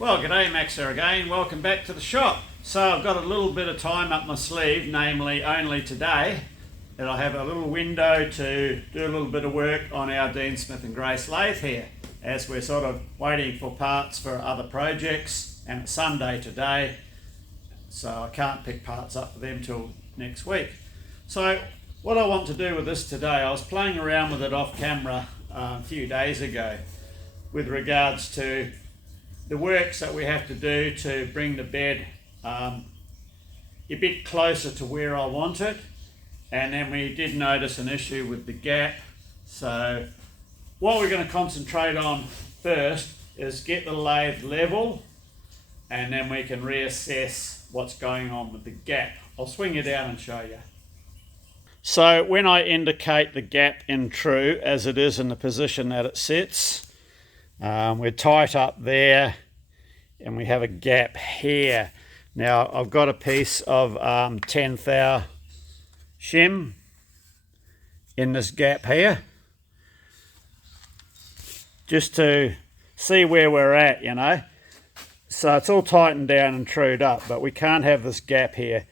Well, g'day Max here again, welcome back to the shop. So I've got a little bit of time up my sleeve, namely only today, that I have a little window to do a little bit of work on our Dean Smith and Grace lathe here, as we're sort of waiting for parts for other projects, and it's Sunday today, so I can't pick parts up for them till next week. So what I want to do with this today, I was playing around with it off camera a few days ago with regards to the works that we have to do to bring the bed a bit closer to where I want it, and then we did notice an issue with the gap. So what we're going to concentrate on first is get the lathe level, and then we can reassess what's going on with the gap. I'll swing you down and show you. So when I indicate the gap in true, as it is in the position that it sits, we're tight up there and we have a gap here. Now I've got a piece of 10 thou shim in this gap here, just to see where we're at, you know. So it's all tightened down and trued up, but we can't have this gap here.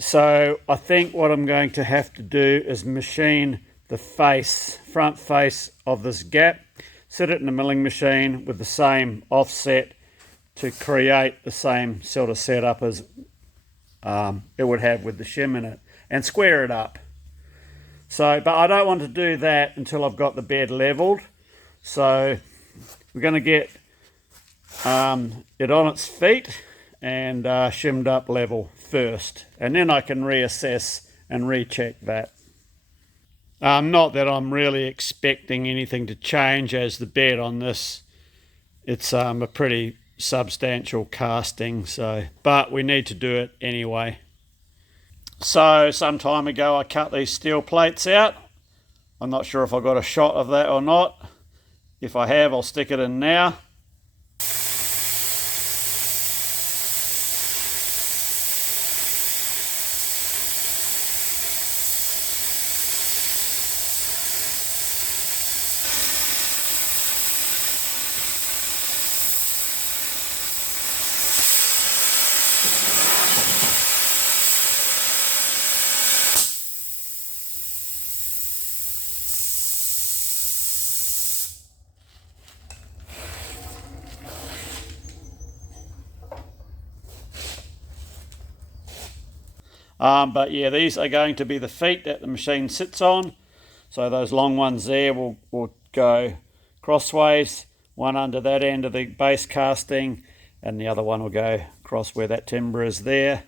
So I think what I'm going to have to do is machine the front face of this gap, sit it in a milling machine with the same offset to create the same sort of setup as it would have with the shim in it, and square it up. So, but I don't want to do that until I've got the bed leveled. So we're going to get it on its feet and shimmed up level first, and then I can reassess and recheck that. Not that I'm really expecting anything to change, as the bed on this, it's a pretty substantial casting, so, but we need to do it anyway. So some time ago I cut these steel plates out. I'm not sure if I got a shot of that or not. If I have, I'll stick it in now. But yeah, these are going to be the feet that the machine sits on. So those long ones there will go crossways, one under that end of the base casting, and the other one will go across where that timber is there.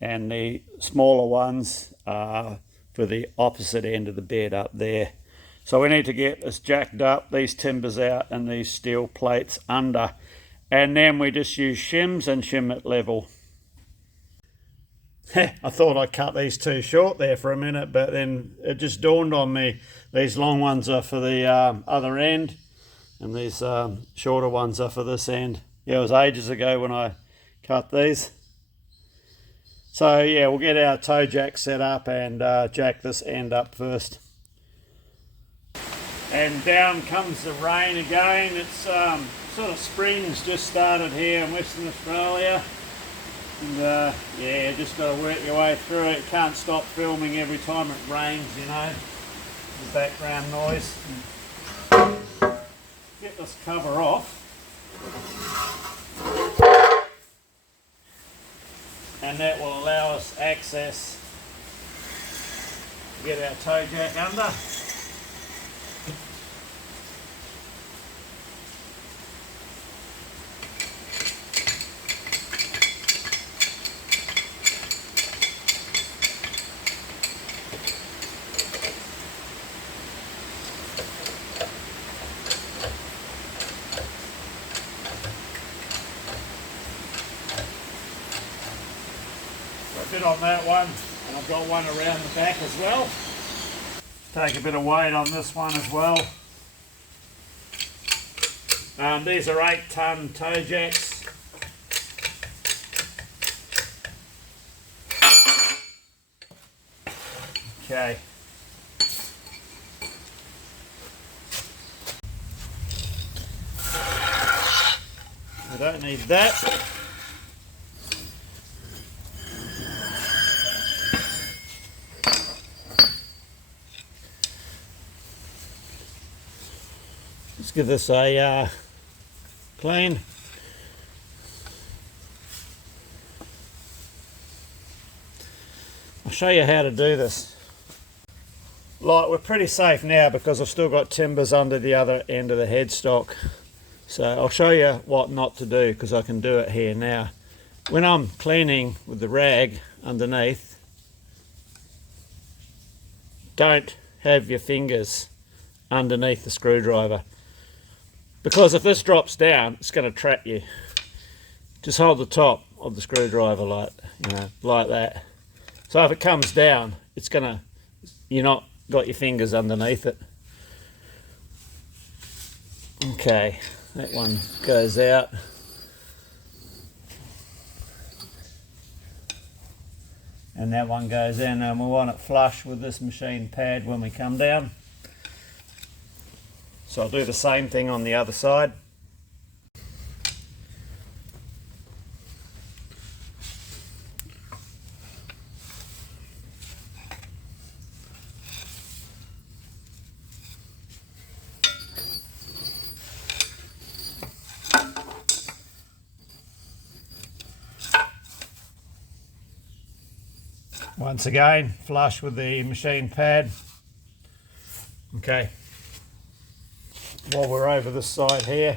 And the smaller ones are for the opposite end of the bed up there. So we need to get this jacked up, these timbers out and these steel plates under. And then we just use shims and shim it level. I thought I cut these too short there for a minute, but then it just dawned on me, these long ones are for the other end, and these shorter ones are for this end. Yeah, it was ages ago when I cut these. So yeah, we'll get our toe jack set up and jack this end up first. And down comes the rain again. It's sort of spring's just started here in Western Australia. And yeah, just got to work your way through it. Can't stop filming every time it rains, you know, the background noise. Get this cover off, and that will allow us access to get our toe jack under. Bit on that one, and I've got one around the back as well. Take a bit of weight on this one as well. These are 8-ton toe jacks. Okay. We don't need that. Let's give this a clean. I'll show you how to do this. Like, we're pretty safe now because I've still got timbers under the other end of the headstock. So I'll show you what not to do because I can do it here now. When I'm cleaning with the rag underneath, don't have your fingers underneath the screwdriver, because if this drops down, it's going to trap you. Just hold the top of the screwdriver like that. So if it comes down, it's gonna, you're not got your fingers underneath it. Okay, that one goes out. And that one goes in, and we want it flush with this machine pad when we come down. So I'll do the same thing on the other side. Once again, flush with the machine pad. Okay. While we're over this side here,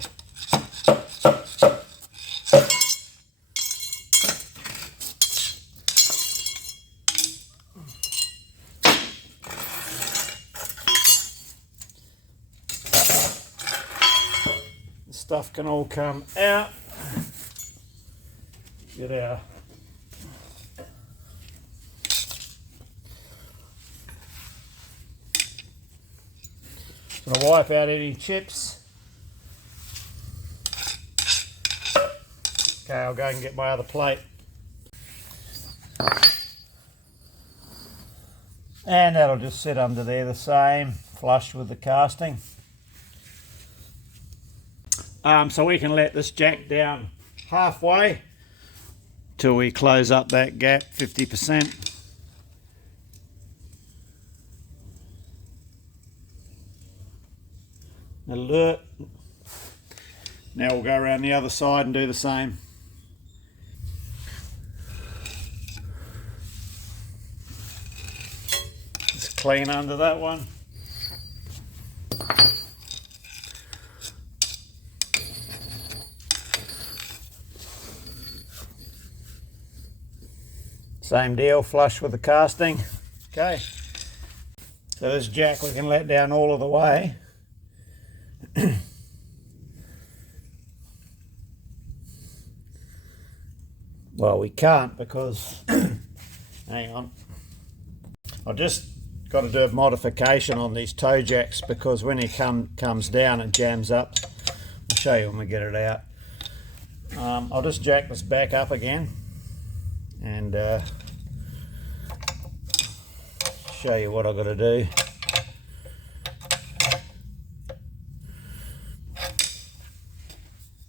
the stuff can all come out. Get our gonna wipe out any chips. Okay, I'll go and get my other plate. And that'll just sit under there the same, flush with the casting. So we can let this jack down halfway till we close up that gap 50%. That'll do it. Now we'll go around the other side and do the same. Just clean under that one. Same deal, flush with the casting. Okay. So this jack we can let down all of the way. Well, we can't because, hang on, I just got to do a modification on these toe jacks because when he comes down it jams up. I'll show you when we get it out. I'll just jack this back up again and show you what I've got to do.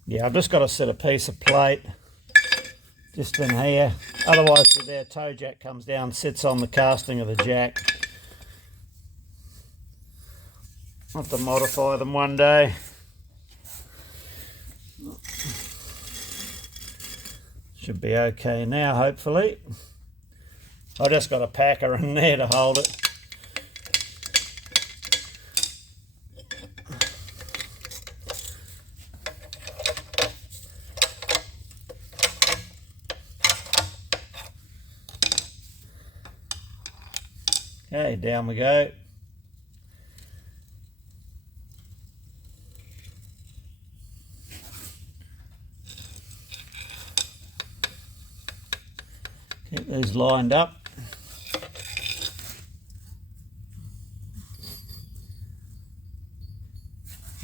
Yeah, I've just got to set a piece of plate just in here, otherwise the toe jack comes down, sits on the casting of the jack. I'll have to modify them one day. Should be okay now, hopefully. I just got a packer in there to hold it. Okay, down we go. Keep these lined up.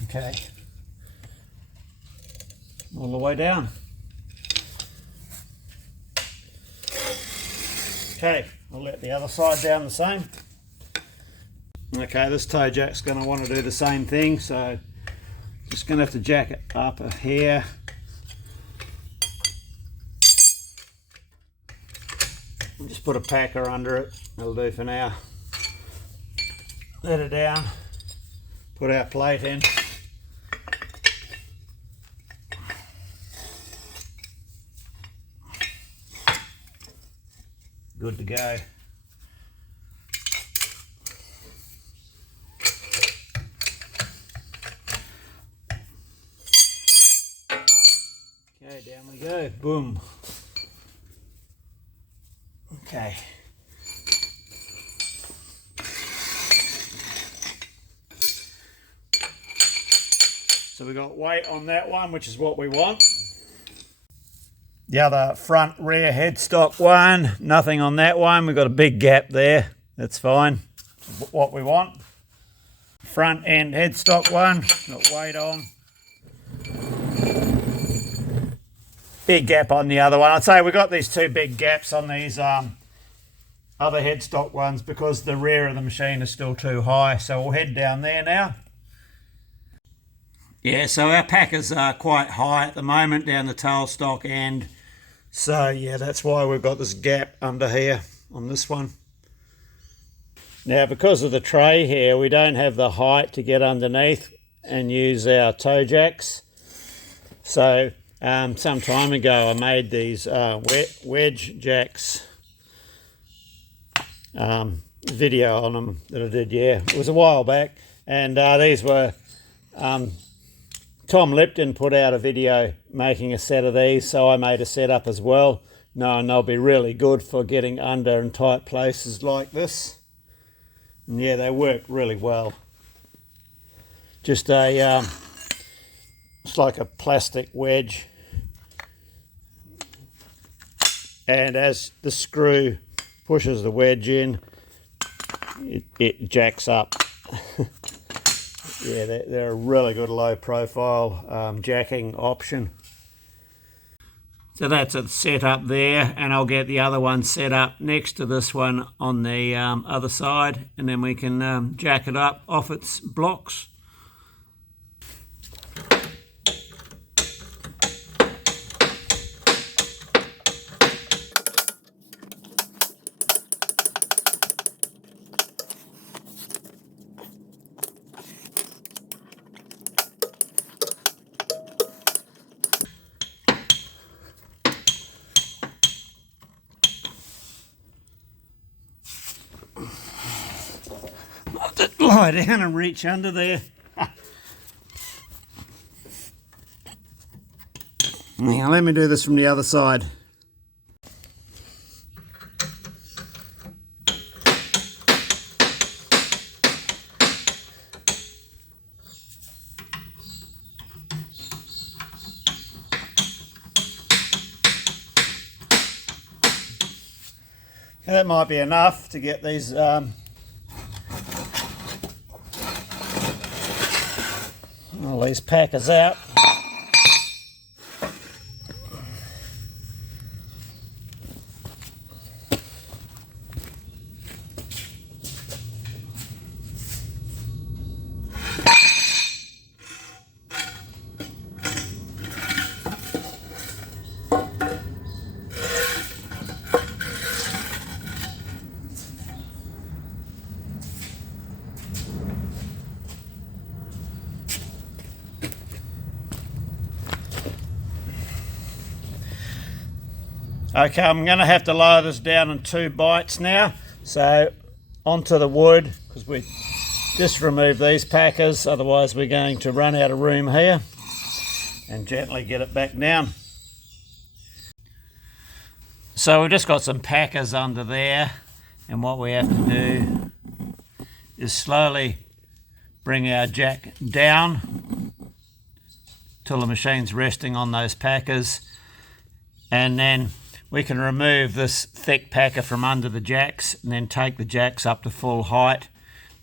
Okay. All the way down. Okay, I'll let the other side down the same. Okay, this toe jack's going to want to do the same thing, so just going to have to jack it up here Just put a packer under it, that'll do for now. Let it down, put our plate in. Good to go. Okay, down we go, boom. Okay. So we got weight on that one, which is what we want. The other front rear headstock one, nothing on that one. We've got a big gap there. That's fine. What we want. Front end headstock one, got weight on. Big gap on the other one. I'd say we've got these two big gaps on these other headstock ones because the rear of the machine is still too high. So we'll head down there now. Yeah, so our packers are quite high at the moment down the tailstock end. So yeah, that's why we've got this gap under here on this one. Now because of the tray here, we don't have the height to get underneath and use our toe jacks. So some time ago I made these wedge jacks video on them that I did, yeah. It was a while back, and these were Tom Lipton put out a video making a set of these, so I made a setup as well, knowing they'll be really good for getting under in tight places like this. And yeah, they work really well. Just a it's like a plastic wedge, and as the screw pushes the wedge in, it jacks up. Yeah, they're a really good low profile jacking option. So that's it set up there, and I'll get the other one set up next to this one on the other side, and then we can jack it up off its blocks. Lie down and reach under there. Now let me do this from the other side. That might be enough to get these all these packers out. Okay, I'm going to have to lower this down in 2 bites now. So onto the wood, because we just removed these packers, otherwise we're going to run out of room here, and gently get it back down. So we've just got some packers under there, and what we have to do is slowly bring our jack down till the machine's resting on those packers, and then we can remove this thick packer from under the jacks and then take the jacks up to full height,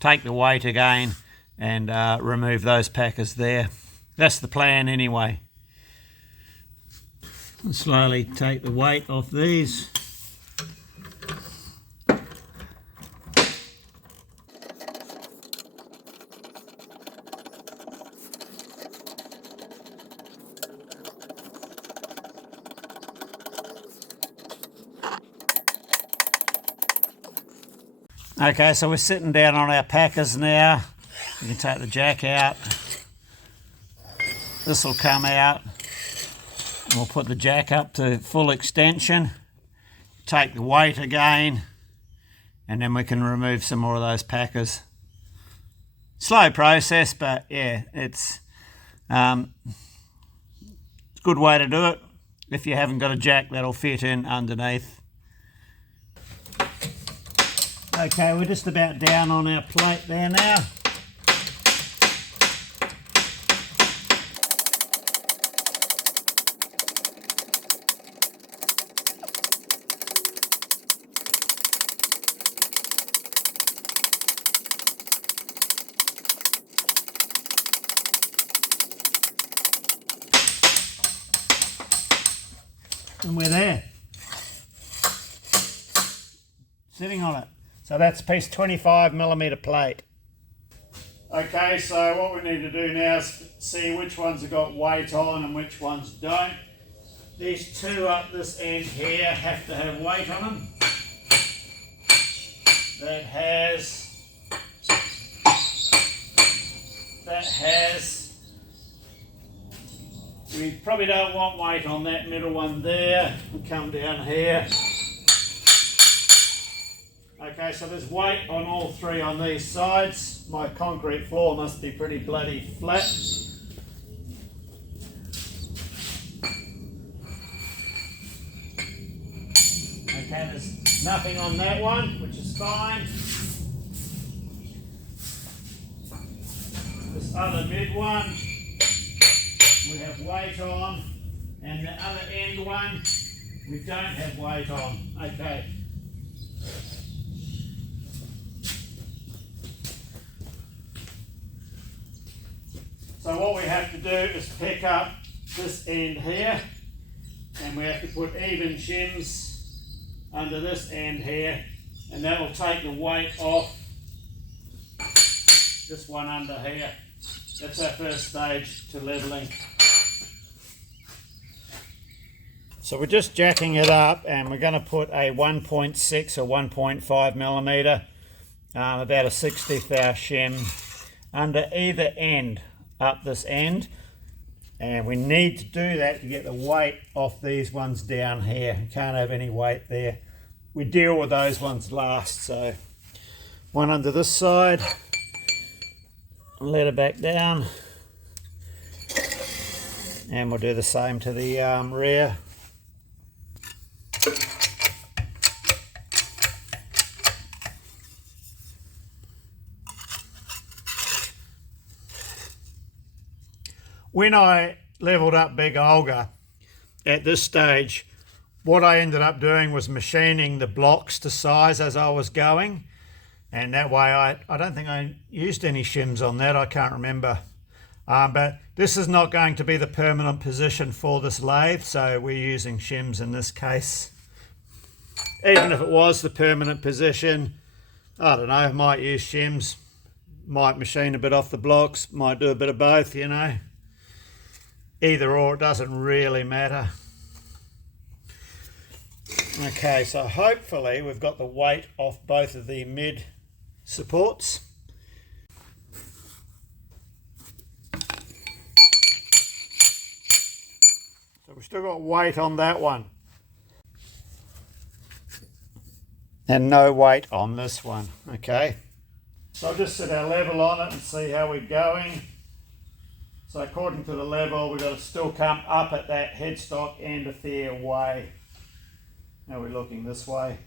take the weight again, and remove those packers there. That's the plan anyway. And slowly take the weight off these. Okay, so we're sitting down on our packers now. You can take the jack out. This will come out. And we'll put the jack up to full extension. Take the weight again. And then we can remove some more of those packers. Slow process, but yeah, it's a good way to do it. If you haven't got a jack, that'll fit in underneath. Okay, we're just about down on our plate there now. And we're there, sitting on it. So that's a piece 25mm plate. Okay, so what we need to do now is see which ones have got weight on and which ones don't. These two up this end here have to have weight on them. That has. We probably don't want weight on that middle one there. We'll come down here. Okay, so there's weight on all three on these sides. My concrete floor must be pretty bloody flat. Okay, there's nothing on that one, which is fine. This other mid one, we have weight on, and the other end one, we don't have weight on. Okay. So what we have to do is pick up this end here, and we have to put even shims under this end here, and that will take the weight off this one under here. That's our first stage to levelling. So we're just jacking it up, and we're going to put a 1.6 or 1.5mm, about a 1/60th our shim under either end, up this end, and we need to do that to get the weight off these ones down here. You can't have any weight there. We deal with those ones last. So one under this side, let it back down, and we'll do the same to the rear. When I levelled up Big Olga at this stage, what I ended up doing was machining the blocks to size as I was going, and that way I don't think I used any shims on that, I can't remember. But this is not going to be the permanent position for this lathe, so we're using shims in this case. Even if it was the permanent position, I don't know, I might use shims, might machine a bit off the blocks, might do a bit of both, you know. Either or, it doesn't really matter. Okay, so hopefully we've got the weight off both of the mid supports. So we've still got weight on that one. And no weight on this one, okay. So I'll just set our level on it and see how we're going. So according to the level, we've got to still come up at that headstock end a fair way. Now we're looking this way.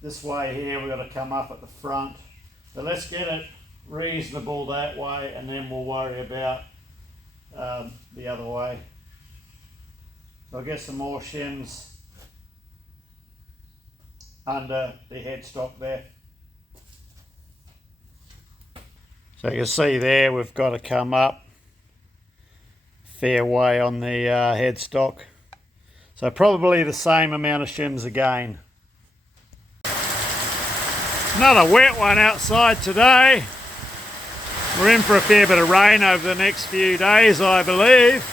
This way here, we've got to come up at the front. So let's get it reasonable that way, and then we'll worry about the other way. So I'll get some more shims under the headstock there. So you can see there we've got to come up a fair way on the headstock. So probably the same amount of shims again. Another wet one outside today. We're in for a fair bit of rain over the next few days, I believe.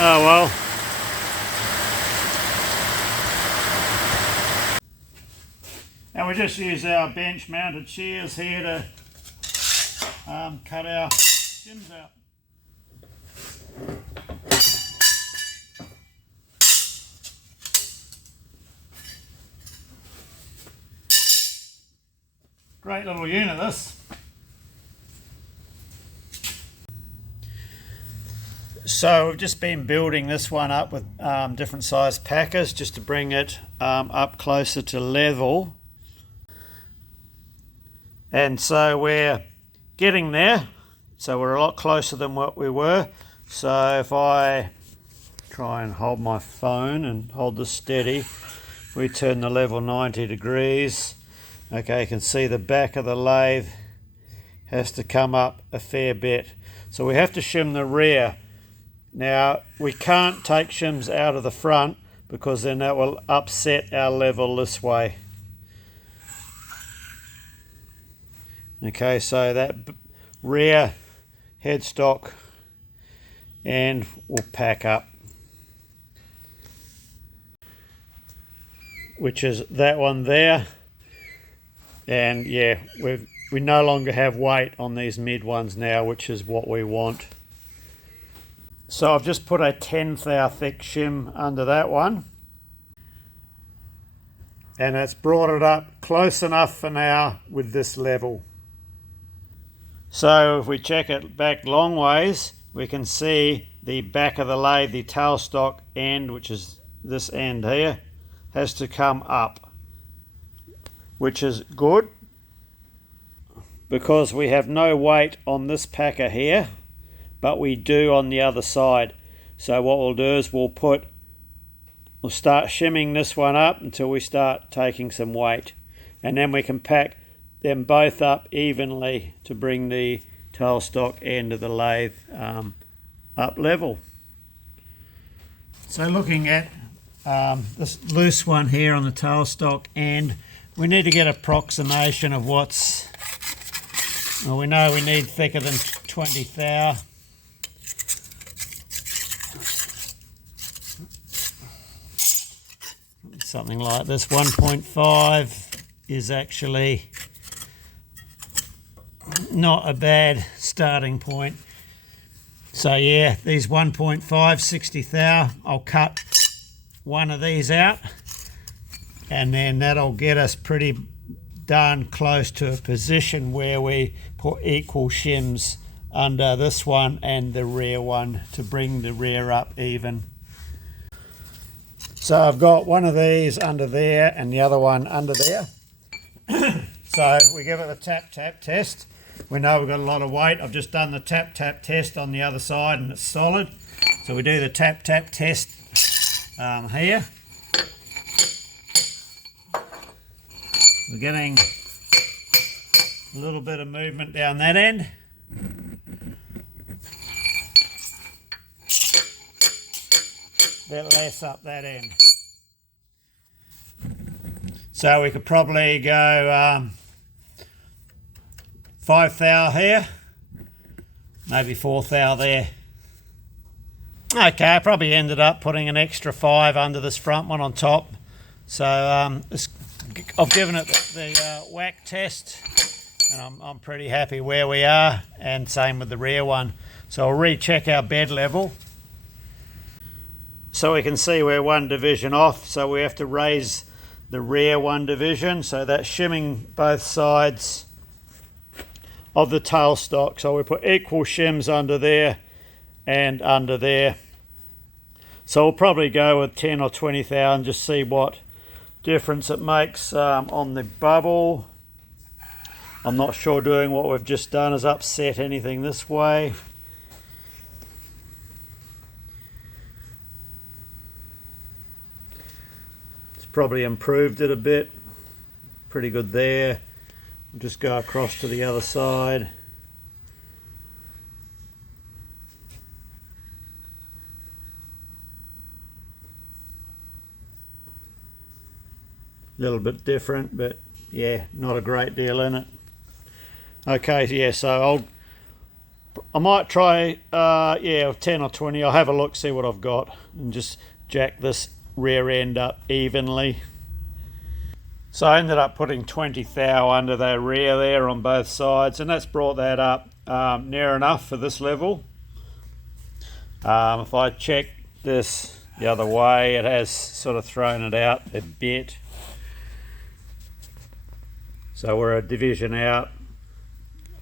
Oh well. And we just use our bench mounted shears here to cut our shims out. Great little unit this. So we've just been building this one up with different size packers just to bring it up closer to level. And so we're getting there. So we're a lot closer than what we were. So if I try and hold my phone and hold this steady, we turn the level 90 degrees. Okay, you can see the back of the lathe has to come up a fair bit. So we have to shim the rear. Now, we can't take shims out of the front because then that will upset our level this way. Okay, so that rear headstock end will pack up, which is that one there. And yeah, we no longer have weight on these mid ones now, which is what we want. So I've just put a 1/10 thou thick shim under that one, and it's brought it up close enough for now with this level. So if we check it back long ways, we can see the back of the lathe, the tailstock end, which is this end here, has to come up, which is good because we have no weight on this packer here, but we do on the other side. So what we'll do is we'll start shimming this one up until we start taking some weight, and then we can pack them both up evenly to bring the tailstock end of the lathe up level. So looking at this loose one here on the tailstock end, we need to get an approximation of what's, well, we know we need thicker than 20 thou. Something like this. 1.5 is actually not a bad starting point. So yeah, these 1.5, 60 thou, I'll cut one of these out, and then that'll get us pretty darn close to a position where we put equal shims under this one and the rear one to bring the rear up even. So I've got one of these under there and the other one under there. So we give it a tap test. We know we've got a lot of weight. I've just done the tap test on the other side and it's solid. So we do the tap test here. We're getting a little bit of movement down that end. Bit less up that end. So we could probably go 5 thou here, maybe 4 thou there. Okay, I probably ended up putting an extra 5 under this front one on top. So I've given it the whack test, and I'm pretty happy where we are, and same with the rear one. So I'll recheck our bed level. So we can see we're one division off, so we have to raise the rear one division. So that's shimming both sides of the tailstock. So we put equal shims under there and under there. So we'll probably go with 10 or 20 thou and just see what difference it makes on the bubble. I'm not sure doing what we've just done has upset anything this way. Probably improved it a bit. Pretty good there. We'll just go across to the other side. A little bit different, but yeah, not a great deal in it. Okay, yeah, so I might try 10 or 20. I'll have a look, see what I've got, and just jack this rear end up evenly. So I ended up putting 20 thou under the rear there on both sides, and that's brought that up near enough for this level. If I check this the other way, it has sort of thrown it out a bit. So we're a division out,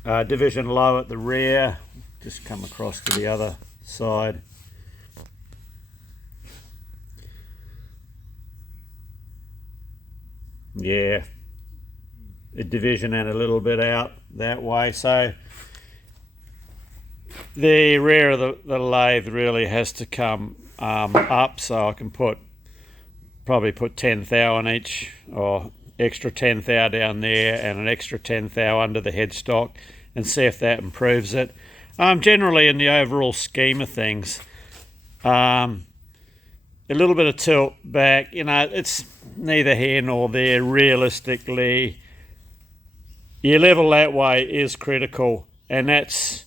division low at the rear. Just come across to the other side. Yeah, a division and a little bit out that way. So the rear of the lathe really has to come up, so I can probably put 10 thou on each, or extra 10 thou down there and an extra 10 thou under the headstock, and see if that improves it. Generally, in the overall scheme of things, a little bit of tilt back, it's neither here nor there realistically. Your level that way is critical, and that's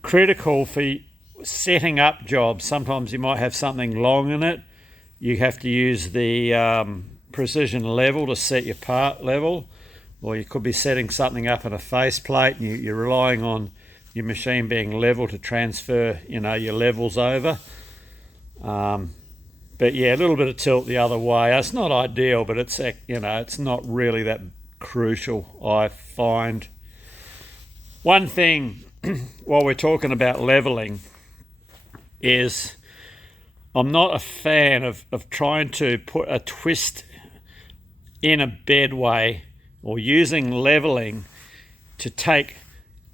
critical for setting up jobs. Sometimes you might have something long in it. You have to use the precision level to set your part level, or you could be setting something up in a faceplate and you're relying on your machine being level to transfer your levels over. But yeah, a little bit of tilt the other way. It's not ideal, but it's it's not really that crucial, I find. One thing while we're talking about leveling is I'm not a fan of trying to put a twist in a bedway or using leveling to take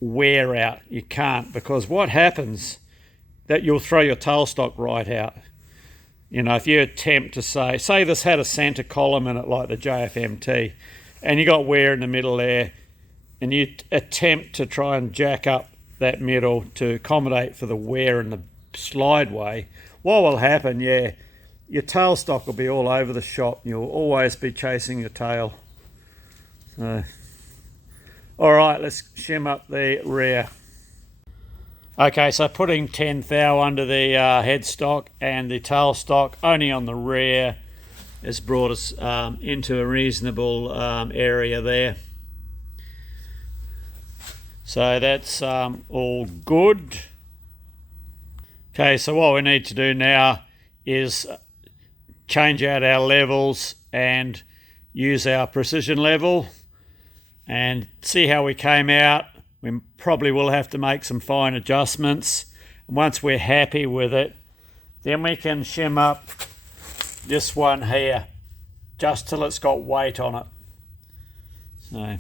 wear out. You can't, because what happens that you'll throw your tailstock right out. If you attempt to say this had a center column in it like the JFMT, and you got wear in the middle there, and you attempt to try and jack up that middle to accommodate for the wear in the slideway, what will happen, your tailstock will be all over the shop. You'll always be chasing your tail. So, all right, let's shim up the rear. Okay, so putting 10 thou under the headstock and the tailstock only on the rear has brought us into a reasonable area there. So that's all good. Okay, so what we need to do now is change out our levels and use our precision level and see how we came out. We probably will have to make some fine adjustments. Once we're happy with it, then we can shim up this one here just till it's got weight on it. So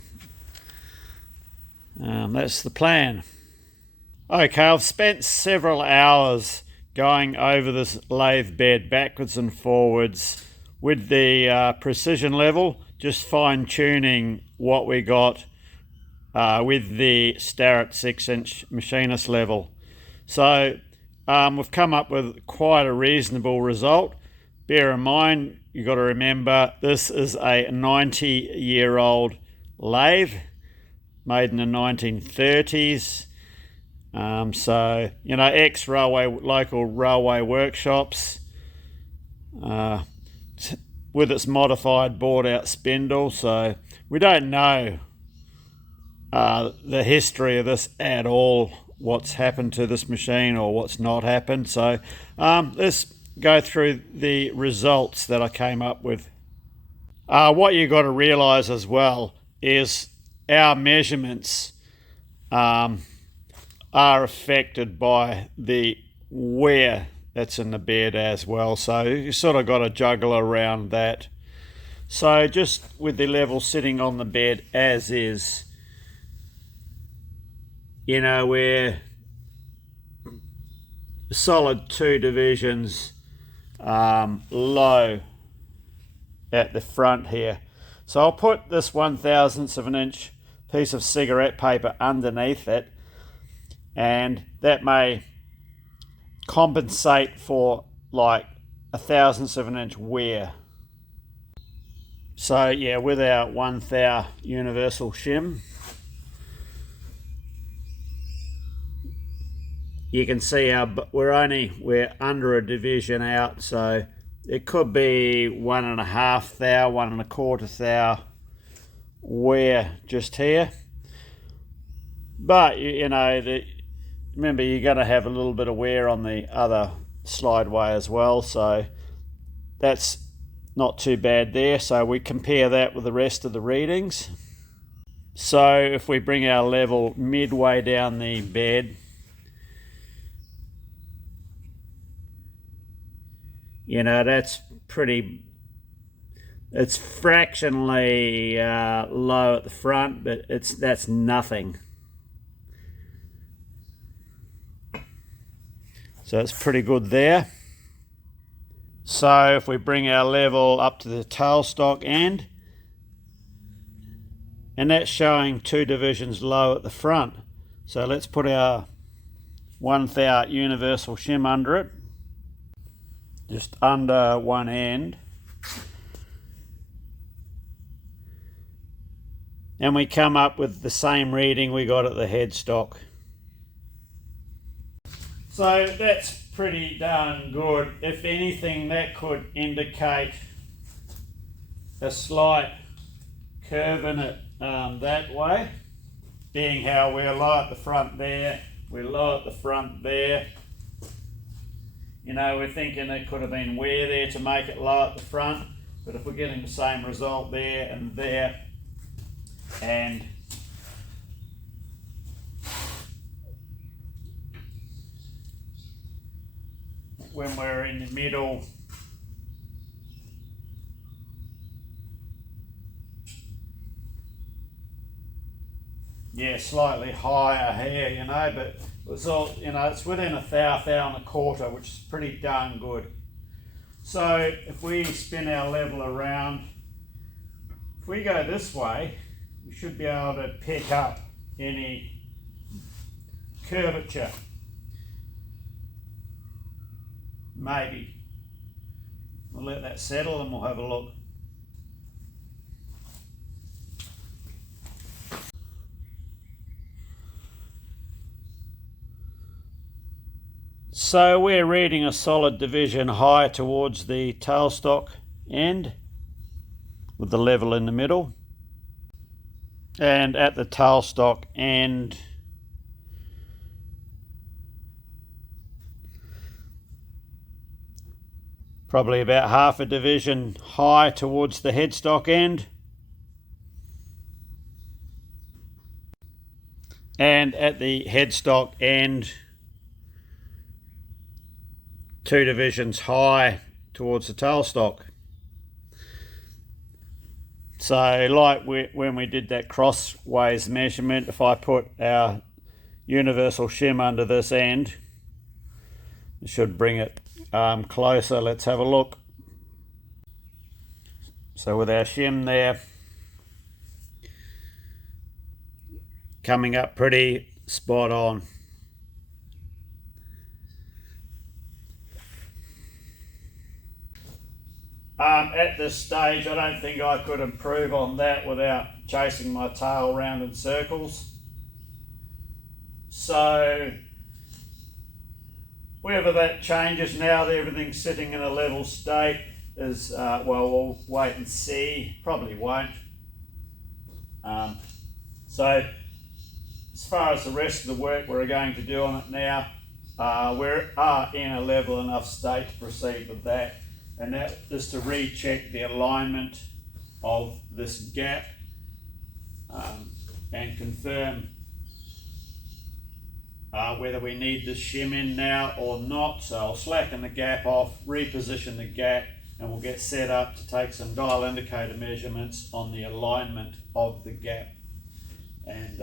that's the plan. Okay, I've spent several hours going over this lathe bed backwards and forwards with the precision level, just fine tuning what we got with the Starrett 6-inch machinist level. So we've come up with quite a reasonable result. Bear in mind, you've got to remember this is a 90-year-old lathe made in the 1930s. So, ex-railway, local railway workshops with its modified bored-out spindle. So we don't know the history of this at all, what's happened to this machine or what's not happened. So let's go through the results that I came up with. What you've got to realise as well is our measurements are affected by the wear that's in the bed as well. So you sort of got to juggle around that. So just with the level sitting on the bed as is, we're solid 2 divisions low at the front here. So I'll put this 1/1000th of an inch piece of cigarette paper underneath it, and that may compensate for like 1/1000th of an inch wear. So yeah, with our 1 thou universal shim, you can see we're under a division out, so it could be 1.5 thou, 1.25 thou wear just here. But you know, remember you're going to have a little bit of wear on the other slideway as well, so that's not too bad there. So we compare that with the rest of the readings. So if we bring our level midway down the bed, you know, that's pretty, it's fractionally low at the front, but that's nothing. So it's pretty good there. So if we bring our level up to the tailstock end, and that's showing 2 divisions low at the front. So let's put our 1 thou universal shim under it, just under one end. And we come up with the same reading we got at the headstock. So that's pretty darn good. If anything, that could indicate a slight curve in it that way, being how we're low at the front there, we're low at the front there. You know, we're thinking it could have been wear there to make it low at the front, but if we're getting the same result there and there, and when we're in the middle, yeah, slightly higher here, you know, but it's all, you know, it's within 1 thou, 1.25 thou, which is pretty darn good. So if we spin our level around, if we go this way, we should be able to pick up any curvature. Maybe. We'll let that settle and we'll have a look. So we're reading a solid division high towards the tailstock end with the level in the middle. And at the tailstock end, probably about half a division high towards the headstock end. And at the headstock end, 2 divisions high towards the tailstock. So like when we did that crossways measurement, if I put our universal shim under this end, it should bring it closer. Let's have a look. So with our shim there, coming up pretty spot on. At this stage, I don't think I could improve on that without chasing my tail round in circles. So whether that changes now that everything's sitting in a level state is, well, we'll wait and see. Probably won't. So as far as the rest of the work we're going to do on it now, we are in a level enough state to proceed with that. And that is to recheck the alignment of this gap and confirm whether we need this shim in now or not. So I'll slacken the gap off, reposition the gap, and we'll get set up to take some dial indicator measurements on the alignment of the gap. And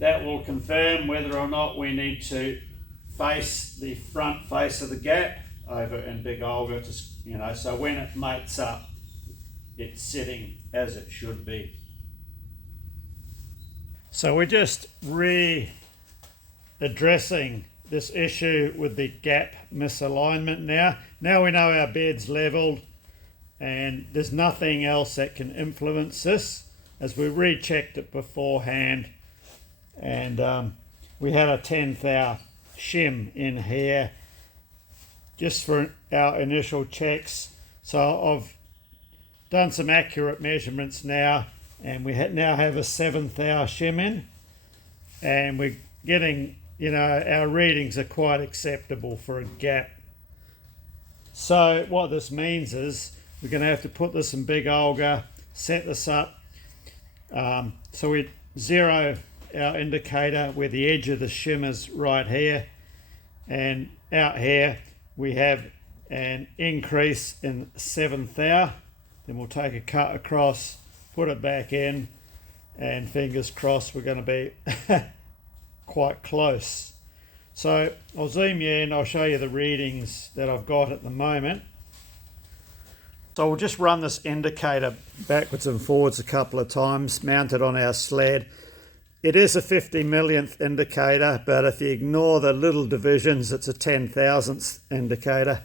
that will confirm whether or not we need to face the front face of the gap over in Big Olga, to, you know, so when it mates up, it's sitting as it should be. So we're just addressing this issue with the gap misalignment now. Now we know our bed's leveled and there's nothing else that can influence this, as we rechecked it beforehand, and we had a 10 thou shim in here, just for our initial checks. So I've done some accurate measurements now, and we now have a 7th hour shim in, and we're getting, our readings are quite acceptable for a gap. So what this means is we're going to have to put this in big auger, set this up. So we zero our indicator where the edge of the shim is right here, and out here we have an increase in 7th hour. Then we'll take a cut across, put it back in, and fingers crossed we're going to be quite close. So I'll zoom you in, I'll show you the readings that I've got at the moment. So we'll just run this indicator backwards and forwards a couple of times, mounted on our sled. It is a 50 millionth indicator, but if you ignore the little divisions, it's a 10,000th indicator.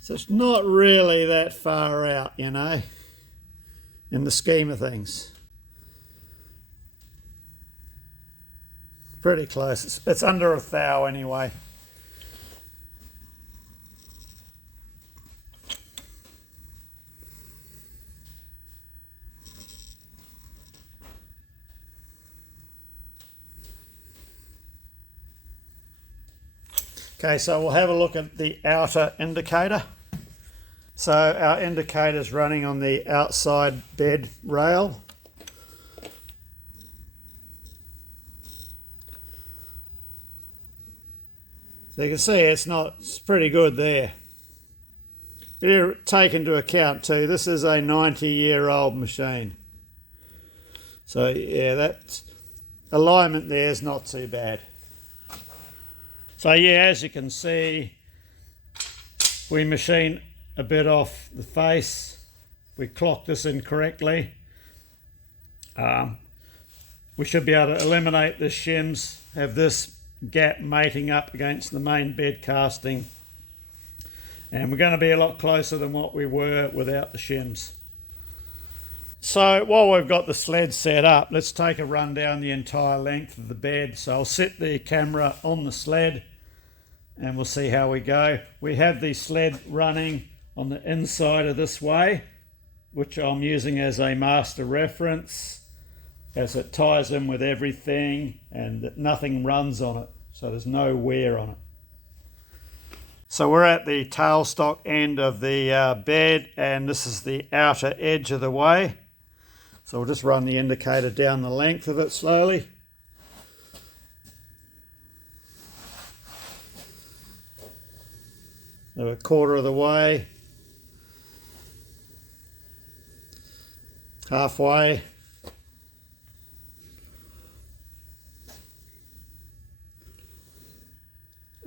So it's not really that far out, in the scheme of things. Pretty close. It's under a thou anyway. Okay, so we'll have a look at the outer indicator. So our indicator is running on the outside bed rail. So you can see it's pretty good there. You take into account too, this is a 90-year-old machine. So yeah, that alignment there is not too bad. So yeah, as you can see, we machine a bit off the face. We clock this in correctly. We should be able to eliminate the shims, have this gap mating up against the main bed casting, and we're going to be a lot closer than what we were without the shims. So while we've got the sled set up, let's take a run down the entire length of the bed. So I'll set the camera on the sled and we'll see how we go. We have the sled running on the inside of this way, which I'm using as a master reference, as it ties in with everything and that nothing runs on it, so there's no wear on it. So we're at the tailstock end of the bed, and this is the outer edge of the way. So we'll just run the indicator down the length of it slowly. So a quarter of the way. Halfway.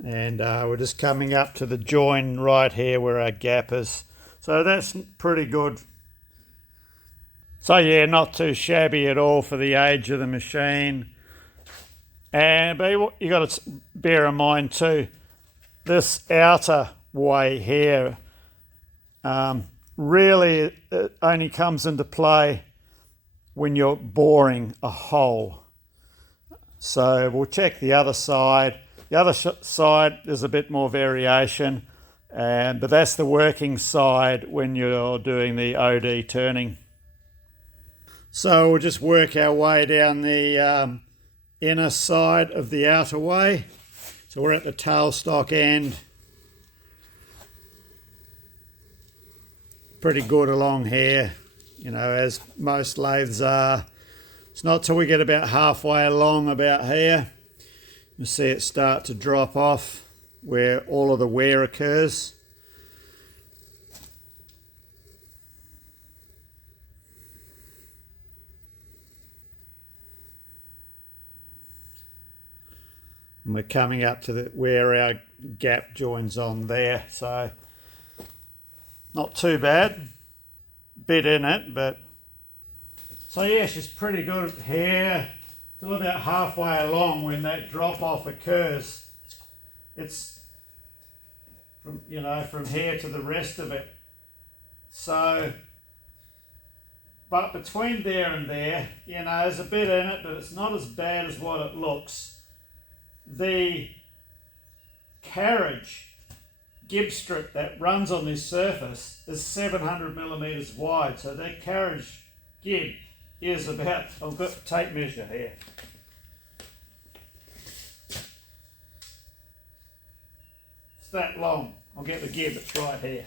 And we're just coming up to the join right here where our gap is. So that's pretty good. So yeah, not too shabby at all for the age of the machine. And but you got to bear in mind too, this outer way here really it only comes into play when you're boring a hole. So we'll check the other side. The other side there's a bit more variation, but that's the working side when you're doing the OD turning. So we'll just work our way down the inner side of the outer way. So we're at the tailstock end. Pretty good along here, as most lathes are. It's not till we get about halfway along about here, you see it start to drop off where all of the wear occurs. And we're coming up to where our gap joins on there, so not too bad. Bit in it, but so yeah, she's pretty good here till about halfway along when that drop off occurs. It's from here to the rest of it. So, but between there and there, there's a bit in it, but it's not as bad as what it looks. The carriage gib strip that runs on this surface is 700 millimeters wide. So that carriage gib is about, I've got a tape measure here. It's that long. I'll get the gib, it's right here.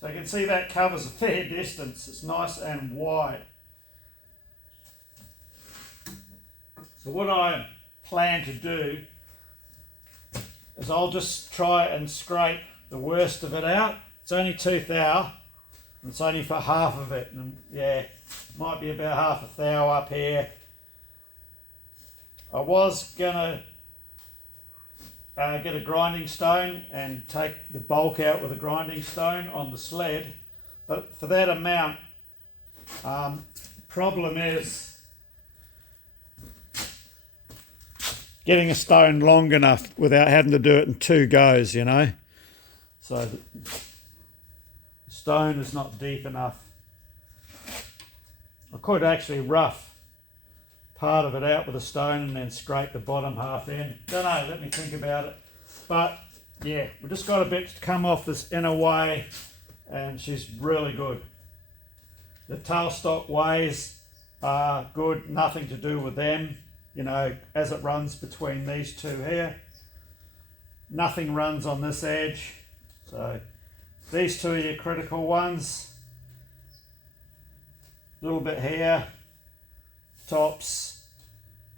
So you can see that covers a fair distance. It's nice and wide. So what I plan to do is I'll just try and scrape the worst of it out. It's only 2 thou, and it's only for half of it, and might be about half a thou up here. I was gonna get a grinding stone and take the bulk out with a grinding stone on the sled, but for that amount, problem is getting a stone long enough without having to do it in 2 goes, So the stone is not deep enough. I could actually rough part of it out with a stone and then scrape the bottom half in. Don't know, let me think about it. But yeah, we've just got a bit to come off this inner way, and she's really good. The tailstock ways are good, nothing to do with them. As it runs between these two here, nothing runs on this edge. So these two are your critical ones. A little bit here, tops,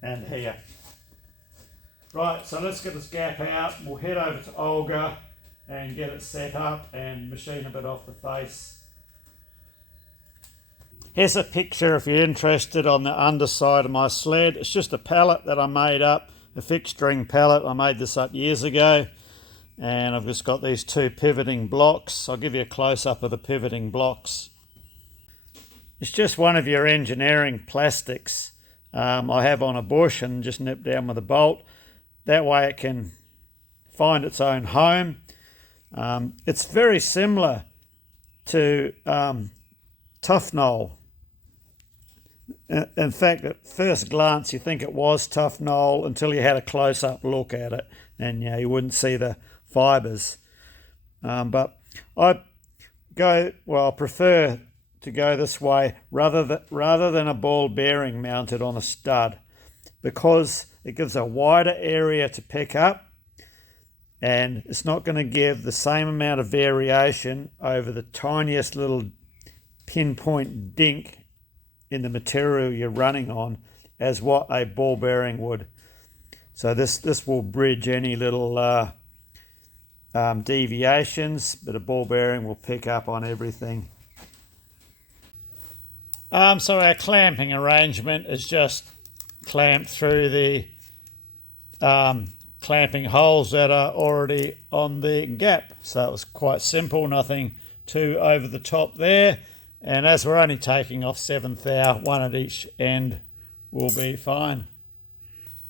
and here. Right, so let's get this gap out. We'll head over to Olga and get it set up and machine a bit off the face. Here's a picture if you're interested on the underside of my sled. It's just a pallet that I made up, a fixed string pallet. I made this up years ago, and I've just got these 2 pivoting blocks. I'll give you a close-up of the pivoting blocks. It's just one of your engineering plastics I have on a bush and just nip down with a bolt. That way it can find its own home. It's very similar to tough knoll. In fact, at first glance you think it was tough knoll until you had a close-up look at it, and you wouldn't see the fibres. But I prefer to go this way rather than a ball bearing mounted on a stud, because it gives a wider area to pick up, and it's not going to give the same amount of variation over the tiniest little pinpoint dink in the material you're running on as what a ball bearing would. So this will bridge any little deviations, but a ball bearing will pick up on everything. So our clamping arrangement is just clamped through the clamping holes that are already on the gap. So it was quite simple, nothing too over the top there. And as we're only taking off 7 thou, 1 at each end will be fine.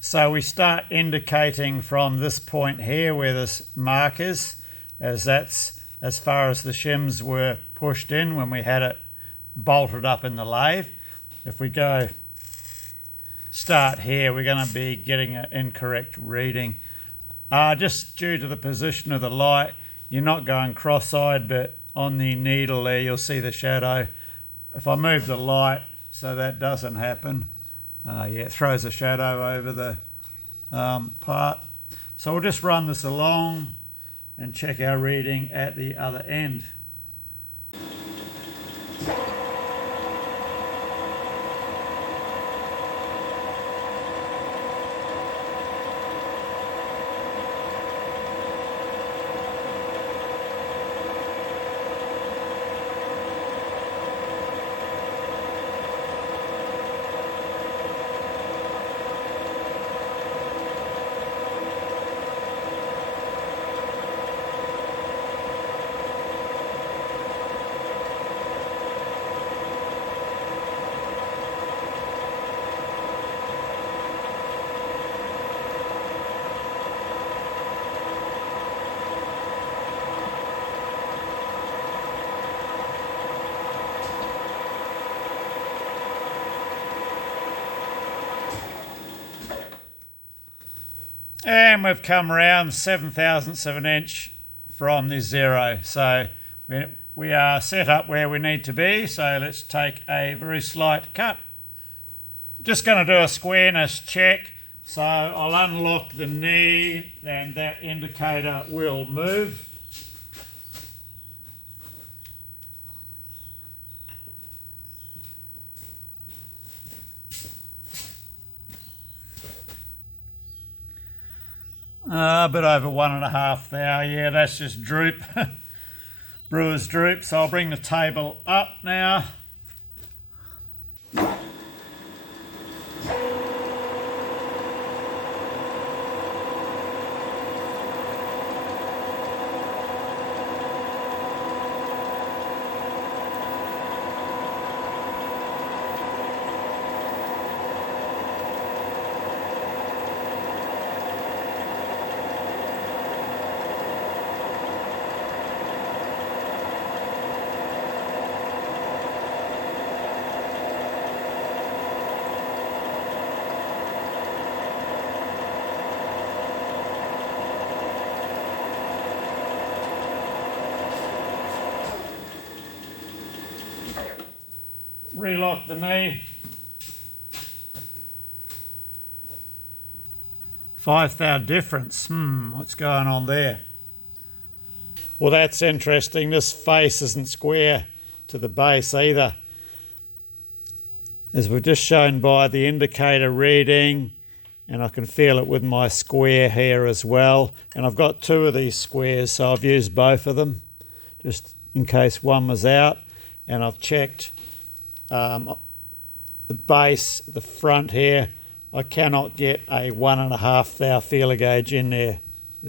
So we start indicating from this point here where this mark is, as that's as far as the shims were pushed in when we had it bolted up in the lathe. If we go start here, we're going to be getting an incorrect reading. Just due to the position of the light, you're not going cross-eyed, but on the needle there you'll see the shadow. If I move the light so that doesn't happen, it throws a shadow over the part. So we'll just run this along and check our reading at the other end. And we've come around 7/1000 of an inch from this zero. So we are set up where we need to be. So let's take a very slight cut. Just going to do a squareness check. So I'll unlock the knee and that indicator will move. A bit over 1.5 thou. Yeah, that's just droop. Brewer's droop. So I'll bring the table up now. Relock the knee. 5 thou difference. What's going on there? Well, that's interesting. This face isn't square to the base either, as we've just shown by the indicator reading, and I can feel it with my square here as well. And I've got 2 of these squares, so I've used both of them just in case one was out. And I've checked the base, the front here. I cannot get a 1.5 thou feeler gauge in there,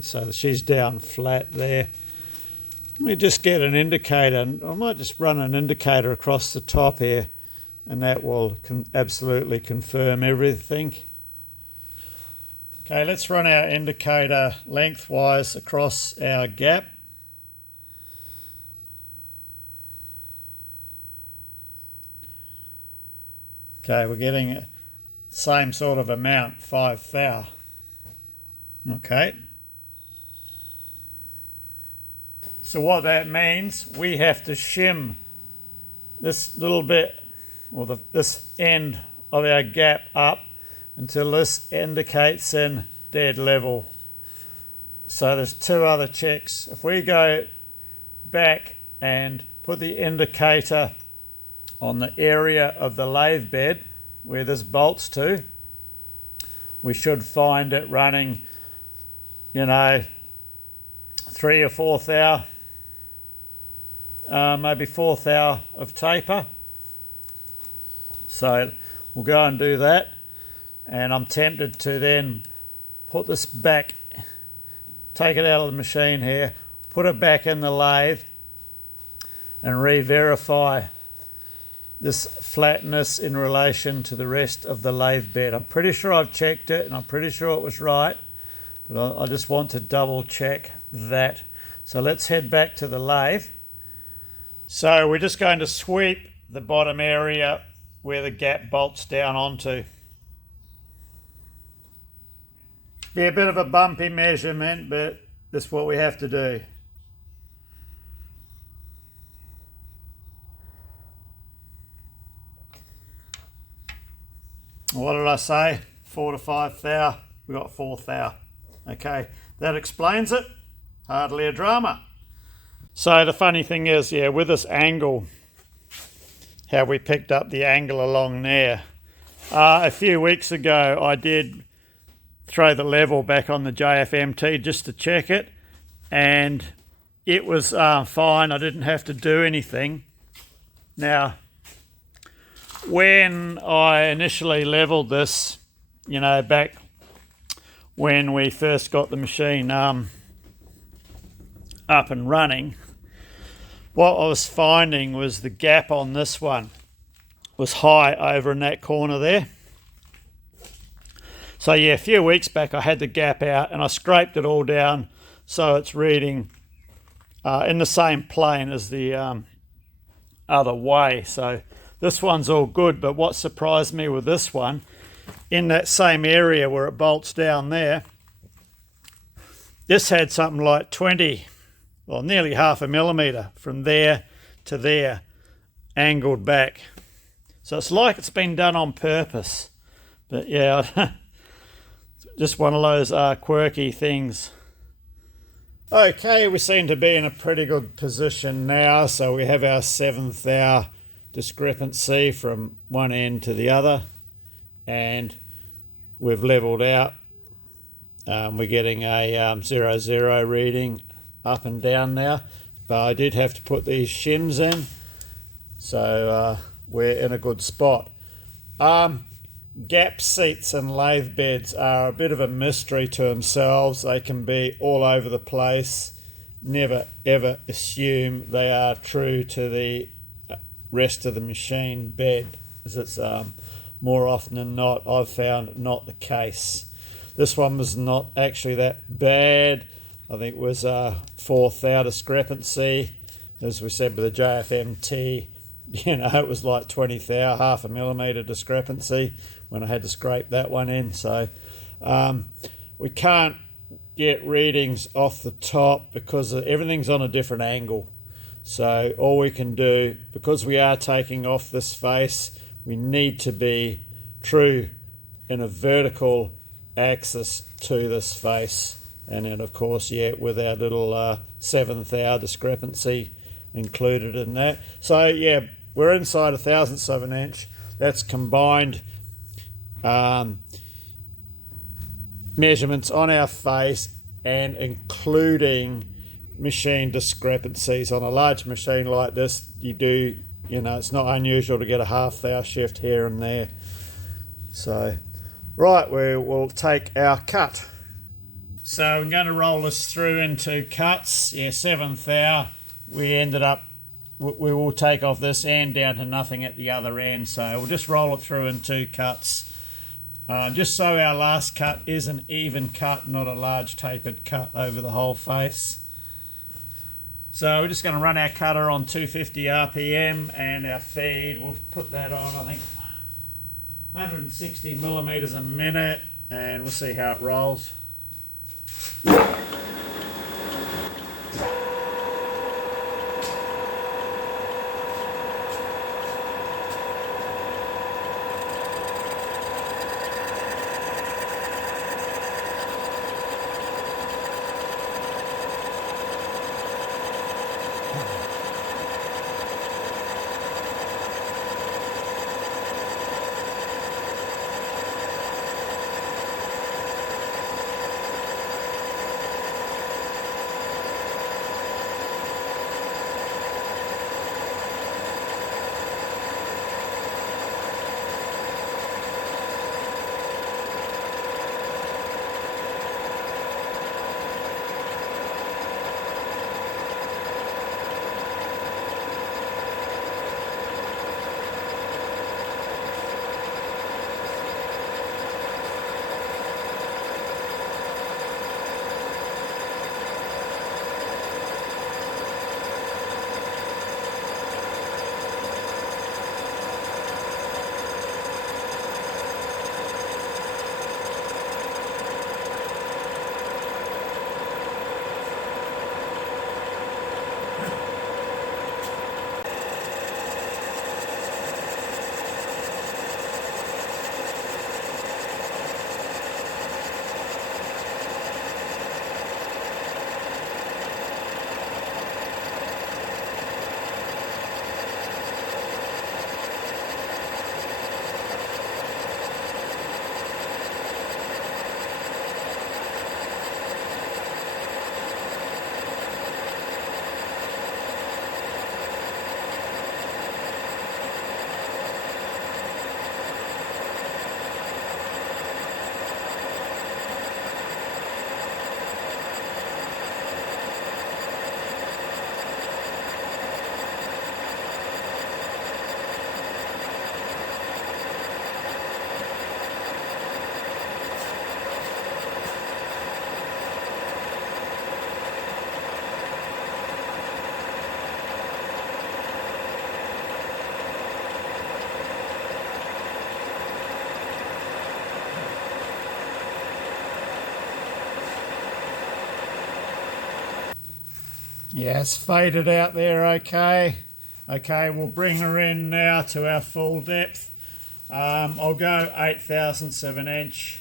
so she's down flat there. Let me just get an indicator. I might just run an indicator across the top here, and that will absolutely confirm everything. Okay, let's run our indicator lengthwise across our gap. Okay, we're getting the same sort of amount, 5 thou. Okay. So what that means, we have to shim this little bit, or this end of our gap up until this indicates in dead level. So there's 2 other checks. If we go back and put the indicator on the area of the lathe bed where this bolts to, we should find it running, 3 or 4 thou, maybe 4 thou of taper. So we'll go and do that, and I'm tempted to then put this back, take it out of the machine here, put it back in the lathe and re-verify this flatness in relation to the rest of the lathe bed. I'm pretty sure I've checked it and I'm pretty sure it was right, but I just want to double check that. So let's head back to the lathe. So we're just going to sweep the bottom area where the gap bolts down onto. Be a bit of a bumpy measurement, but that's what we have to do. What did I say? 4 to 5 thou. We got 4 thou. Okay, that explains it. Hardly a drama. So the funny thing is, with this angle, how we picked up the angle along there. A few weeks ago, I did throw the level back on the JFMT just to check it, and it was fine. I didn't have to do anything. Now, when I initially leveled this, back when we first got the machine up and running, what I was finding was the gap on this one was high over in that corner there. So a few weeks back I had the gap out and I scraped it all down so it's reading in the same plane as the other way. So this one's all good, but what surprised me with this one, in that same area where it bolts down there, this had something like 20, well, nearly half a millimetre from there to there, angled back. So it's like it's been done on purpose. But yeah, just one of those quirky things. Okay, we seem to be in a pretty good position now. So we have our 7th hour discrepancy from one end to the other, and we've levelled out. We're getting a 0, 0 reading up and down now, but I did have to put these shims in, so we're in a good spot. Gap seats and lathe beds are a bit of a mystery to themselves. They can be all over the place. Never ever assume they are true to the rest of the machine bed, as it's more often than not I've found not the case. This one was not actually that bad. I think it was a 4th hour discrepancy. As we said with the JFMT, it was like 20th hour, half a millimetre discrepancy when I had to scrape that one in. So we can't get readings off the top because everything's on a different angle. So all we can do, because we are taking off this face, we need to be true in a vertical axis to this face. And then of course, with our little 7th hour discrepancy included in that. So yeah, we're inside 1/1000th of an inch. That's combined measurements on our face and including machine discrepancies. On a large machine like this, you do, it's not unusual to get a half-hour shift here and there. So, right, we will take our cut. So I'm going to roll this through into cuts. Yeah, 7th hour, we will take off this end down to nothing at the other end. So we'll just roll it through in 2 cuts. Just so our last cut is an even cut, not a large tapered cut over the whole face. So we're just going to run our cutter on 250 RPM and our feed, we'll put that on, I think, 160 millimetres a minute, and we'll see how it rolls. Yeah, it's faded out there okay. Okay, we'll bring her in now to our full depth. I'll go 1/8 of an inch.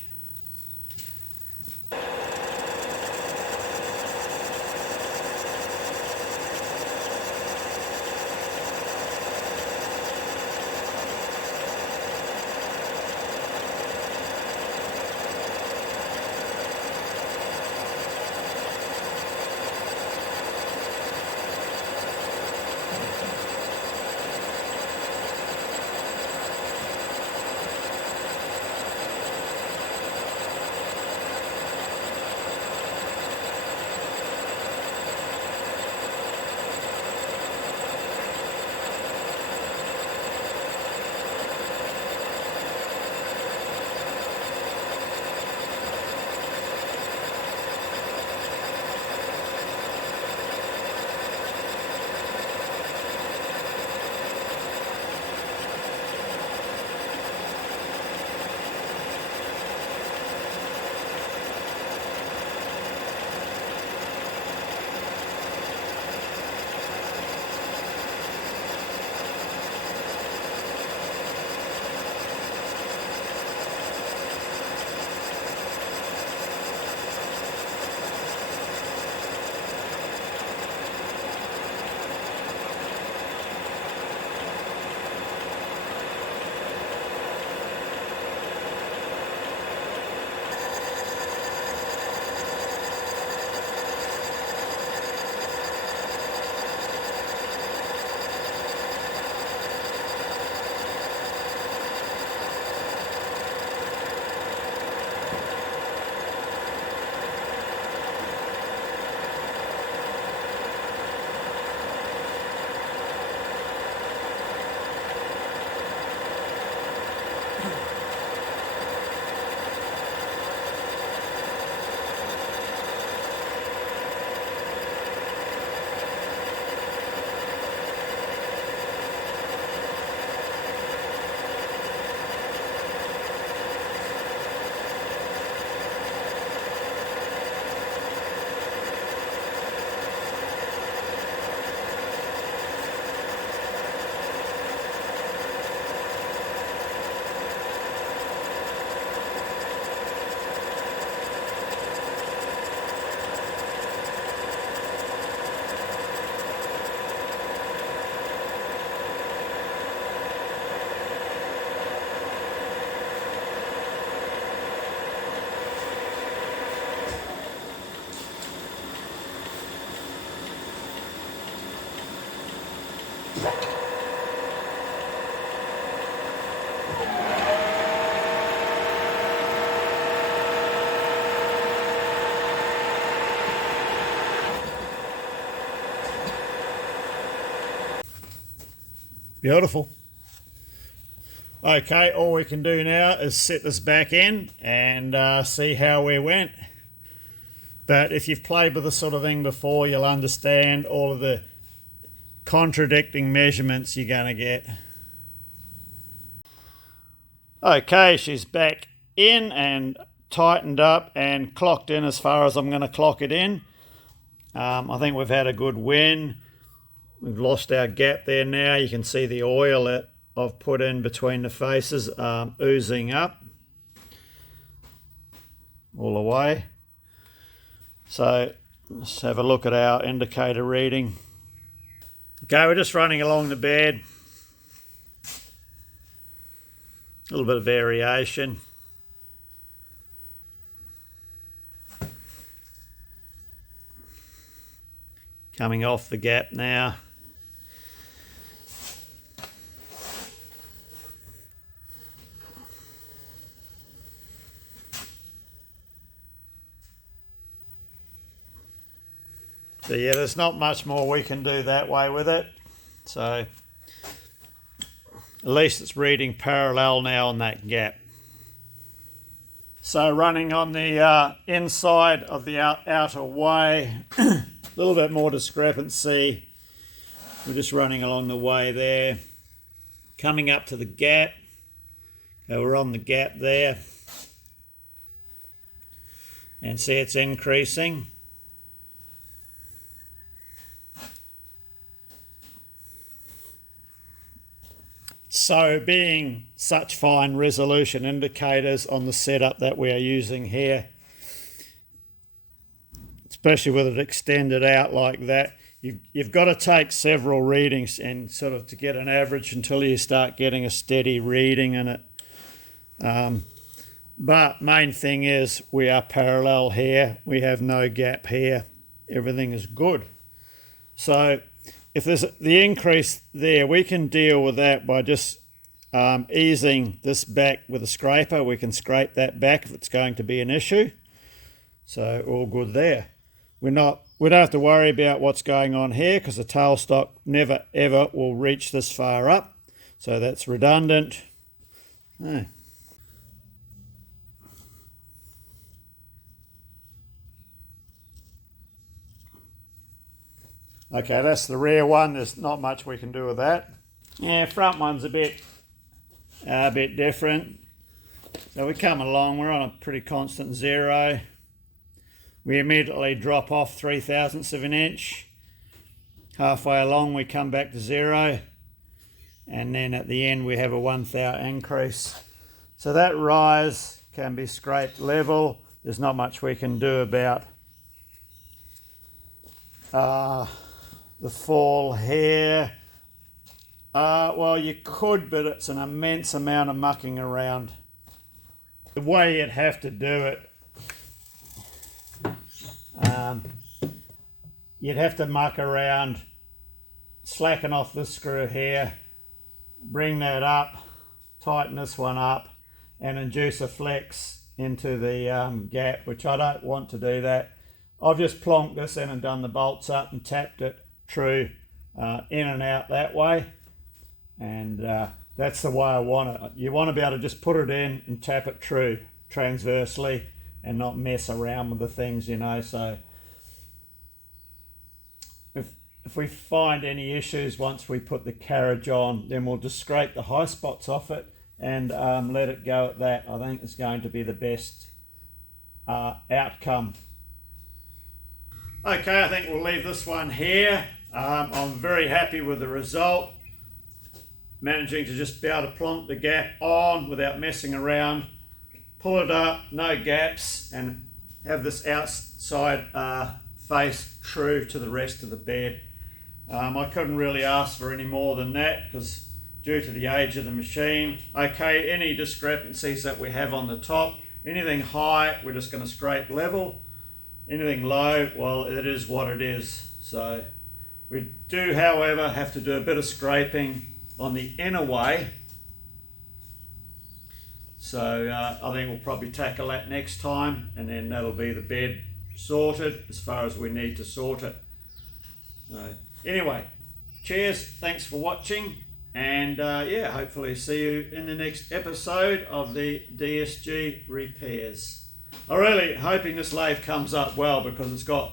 Beautiful. Okay, all we can do now is set this back in and see how we went. But if you've played with this sort of thing before, you'll understand all of the contradicting measurements you're going to get. Okay, she's back in and tightened up and clocked in as far as I'm going to clock it in. I think we've had a good win. We've lost our gap there now. You can see the oil that I've put in between the faces oozing up all the way. So let's have a look at our indicator reading. Okay, we're just running along the bed. A little bit of variation. Coming off the gap now. So yeah, there's not much more we can do that way with it. So at least it's reading parallel now on that gap. So running on the inside of the outer way, a little bit more discrepancy. We're just running along the way there. Coming up to the gap. Okay, we're on the gap there. And see it's increasing. So being such fine resolution indicators on the setup that we are using here, especially with it extended out like that, you've got to take several readings and sort of to get an average until you start getting a steady reading in it. But main thing is we are parallel here. We have no gap here. Everything is good. So if there's the increase there, we can deal with that by just easing this back with a scraper. We can scrape that back if it's going to be an issue. So all good there. We don't have to worry about what's going on here because the tailstock never ever will reach this far up. So that's redundant. No. Okay, that's the rear one. There's not much we can do with that. Yeah, front one's a bit different. So we come along, we're on a pretty constant 0. We immediately drop off 3/1000ths of an inch. Halfway along we come back to 0. And then at the end we have a 1/1000 increase. So that rise can be scraped level. There's not much we can do about the fall here. Well, you could, but it's an immense amount of mucking around. The way you'd have to do it, you'd have to muck around, slacken off this screw here, bring that up, tighten this one up, and induce a flex into the gap, which I don't want to do that. I've just plonked this in and done the bolts up and tapped it true in and out that way, and that's the way I want it. You want to be able to just put it in and tap it true transversely and not mess around with the things, you know. So if we find any issues once we put the carriage on, then we'll just scrape the high spots off it and let it go at that. I think it's going to be the best outcome. Okay, I think we'll leave this one here. I'm very happy with the result. Managing to just be able to plonk the gap on without messing around, pull it up, no gaps, and have this outside face true to the rest of the bed. I couldn't really ask for any more than that because due to the age of the machine. Okay, any discrepancies that we have on the top, anything high, we're just going to scrape level. Anything low, well, it is what it is. So we do, however, have to do a bit of scraping on the inner way. So I think we'll probably tackle that next time, and then that'll be the bed sorted as far as we need to sort it. So anyway, cheers, thanks for watching, and yeah, hopefully see you in the next episode of the DSG repairs. I'm really hoping this lathe comes up well because it's got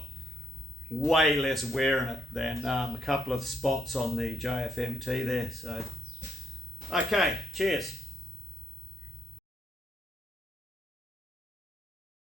way less wear in it than a couple of spots on the JFMT there. So, okay, cheers.